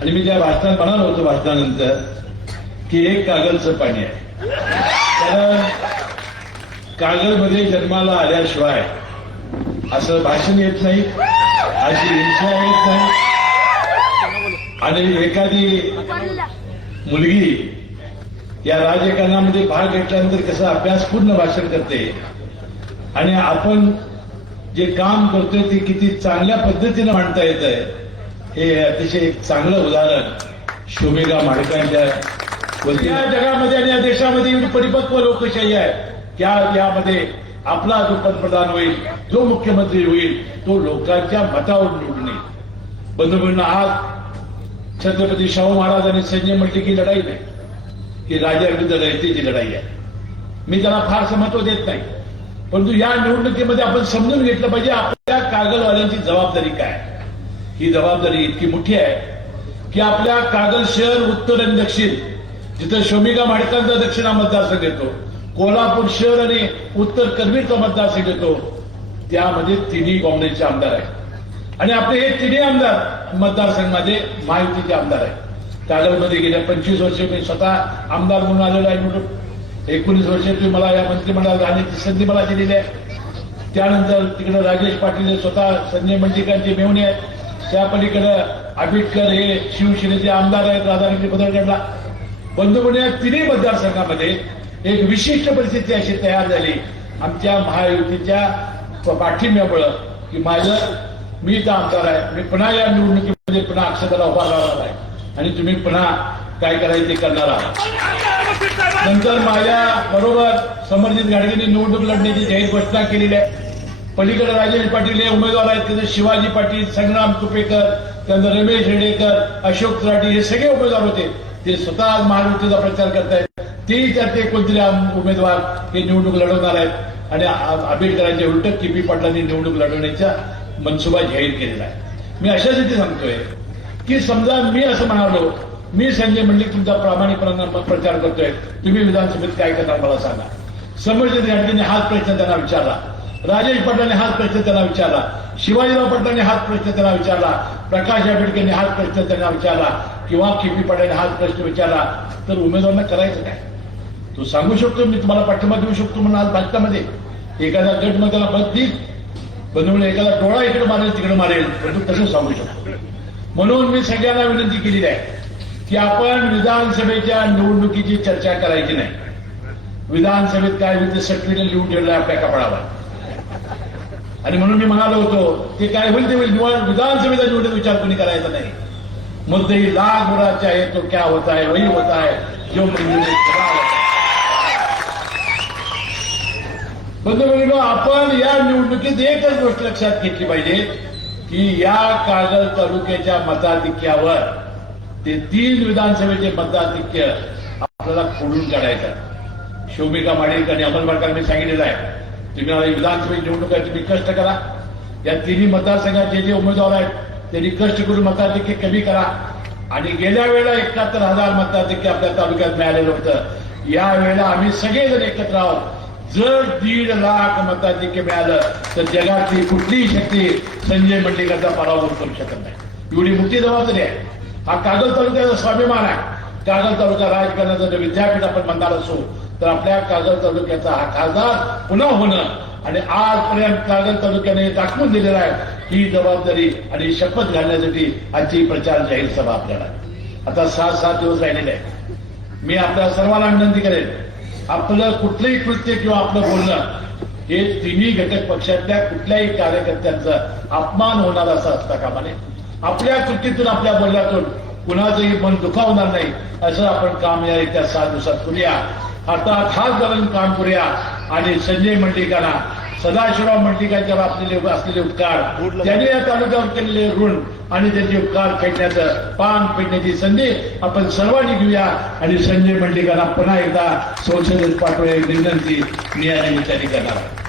आणि मी त्या भाषणात म्हणालो होतो भाषणानंतर की हे कागलचं पाणी आहे. कारण कागलमध्ये जन्माला आल्याशिवाय असं भाषण येत नाही अशी हिंसा येत नाही. आणि एखादी मुलगी या राजकारणामध्ये भाग घेतल्यानंतर कसं अभ्यासपूर्ण भाषण करते. आणि आपण जे काम करतोय ते किती चांगल्या पद्धतीनं मांडता येत आहे हे अतिशय एक चांगलं उदाहरण शोभिका माडकांच्या या जगामध्ये आणि या देशामध्ये एवढी परिपक्व लोकशाही आहे. त्या यामध्ये आपला जो पंतप्रधान होईल जो मुख्यमंत्री होईल तो लोकांच्या मतावर निवडणे बंधू बंधूंना आज छत्रपती शाहू महाराज आणि संजय म्हटले की लढाई नाही ही राजाविरुद्ध लढतीची लढाई आहे. मी त्याला फारसं महत्त्व देत नाही. परंतु या निवडणुकीमध्ये आपण समजून घेतलं पाहिजे आपल्या कागदवाल्यांची जबाबदारी काय ही जबाबदारी इतकी मोठी आहे की आपल्या कागल शहर उत्तर आणि दक्षिण जिथं शोमिका माडकांचा दक्षिणा मतदारसंघ येतो कोल्हापूर शहर आणि उत्तर करवीरचा मतदारसंघ येतो त्यामध्ये तिन्ही काँग्रेसचे आमदार आहेत. आणि आपले हे तिन्ही आमदार मतदारसंघामध्ये महायुतीचे आमदार आहेत. कागलमध्ये गेल्या पंचवीस वर्ष मी स्वतः आमदार म्हणून आलेलो आहे म्हणून एकोणीस वर्ष तुम्ही मला या मंत्रिमंडळात राहण्याची संधी मला दिलेली आहे. त्यानंतर तिकडे राजेश पाटील स्वतः संजय मंडिकांचे मेवणे आहेत. त्या पलीकडे आंबेडकर हे शिवसेनेचे आमदार आहेत राधाकृष्ण बदलगडला बंधुपणे या तिन्ही मतदारसंघामध्ये एक विशिष्ट परिस्थिती अशी तयार झाली. आमच्या महायुतीच्या पाठिंब्यामुळं की माझं मी तर आमदार आहे. मी पुन्हा या निवडणुकीमध्ये पुन्हा अक्षताला उभा राहणार आहे. आणि तुम्ही पुन्हा काय करायचं ते करणार आहात. नंतर माझ्या बरोबर समरजित गाडगेंनी निवडणूक लढण्याची जाहीर घोषणा केलेली आहे. पलीकडे राजेश पाटील हे उमेदवार आहेत तिथे शिवाजी पाटील संग्राम तुपेकर त्यानंतर रमेश हेडेकर अशोक तराटी हे सगळे उमेदवार होते. ते स्वतः आज महायुतीचा प्रचार करतायत. तेही त्यात एक कोणतरी आम- उमेदवार हे निवडणूक लढवणार आहेत. आणि आंबेडकरांच्या उलट पी पाटलांनी निवडणूक लढवण्याचा मनसुबा जाहीर केलेला आहे मी अशासाठी सांगतोय की समजा मी असं म्हणालो मी संजय मंडलिक तुमचा प्रामाणिकपणानं प्रचार करतोय. तुम्ही विधानसभेत काय करणार मला सांगा. समोरच्या गाडगेने हाच प्रश्न त्यांना विचारला. राजेश पाटलांनी हाच प्रश्न त्यांना विचारला. शिवाजीराव पाटलांनी हाच प्रश्न त्यांना विचारला. प्रकाश आंबेडकरने हाच प्रश्न त्यांना विचारला. किंवा केपी पाटलांनी हाच प्रश्न विचारला. तर उमेदवारांना करायचं काय? तो सांगू शकतो मी तुम्हाला पाठिंबा देऊ शकतो म्हणून आज भाजपामध्ये. एखादा गट मग त्याला बस देईल बंधू एखादा डोळा इकडे मारेल तिकडे मारेल. परंतु तसं सांगू शकतो. म्हणून मी सगळ्यांना विनंती केलेली आहे की आपण विधानसभेच्या निवडणुकीची चर्चा करायची नाही. विधानसभेत काय होईल ते लिहून ठेवलं आपल्या कपाळावर. आणि म्हणून मी म्हणालो होतो ते काय होईल ते होईल निवड विधानसभेचा निवडणूक विचार कोणी करायचा नाही. मुद्दे लाख बुरा आहे तो क्या होता है वही होता है जो बंधू आपण या निवडणुकीत एकच गोष्ट लक्षात घेतली पाहिजे की या कागल तालुक्याच्या मताधिक्यावर ते तीन विधानसभेचे मताधिक्य आपल्याला खोडून काढायचं शोभिका माडेकर आणि अमल मी सांगितलेलं आहे. तुम्ही आता विधानसभेची निवडणूक आहे तुम्ही कष्ट करा. या तिन्ही मतदारसंघाचे जे उमेदवार आहेत त्यांनी कष्ट करून मताधिक्य कमी करा. आणि गेल्या वेळेला एकाहत्तर हजार मताधिक्य आपल्या तालुक्यात मिळालेलं होतं. या वेळेला आम्ही सगळेजण एकत्र आहोत. जर दीड लाख मताधिक्य मिळालं तर जगातली कुठलीही शक्ती संजय मंडेकरचा पराभव करू शकत नाही. एवढी मोठी जबाबदारी आहे. हा कागल तालुक्याचा स्वाभिमान आहे. कागल तालुका राजकारणाचं विद्यापीठ आपण म्हणणार असू तर आपल्या कागल तालुक्याचा हा खासदार पुन्हा होणं आणि आजपर्यंत कागल तालुक्याने दाखवून दिलेला आहे ही जबाबदारी आणि शपथ घालण्यासाठी आजची प्रचार जाहीर सभा आपल्याला. आता सात सात दिवस राहिलेले आहेत. मी आपल्या सर्वांना विनंती करेन आपलं कुठलंही कृत्य किंवा आपलं बोलणं हे तिन्ही घटक पक्षातल्या कुठल्याही कार्यकर्त्यांचा अपमान होणार असं असता कामा नये आपल्या कृतीतून आपल्या बोलण्यातून कुणाचंही मन दुखावणार नाही असं आपण काम या येत्या सात दिवसात करूया. आता हाच घालून काम करूया. आणि संजय मंडिकांना सदाशिवराव मंडिकांच्यावर बाबतीत असलेले उपकार त्यांनी या तालुक्यावर केलेले ऋण आणि त्याचे उपकार फेडण्याचं पान फेडण्याची संधी आपण सर्वांनी घेऊया. आणि संजय मंडिकांना पुन्हा एकदा संसदेत पाठवूया एक विनंती मी या निमित्ताने करणार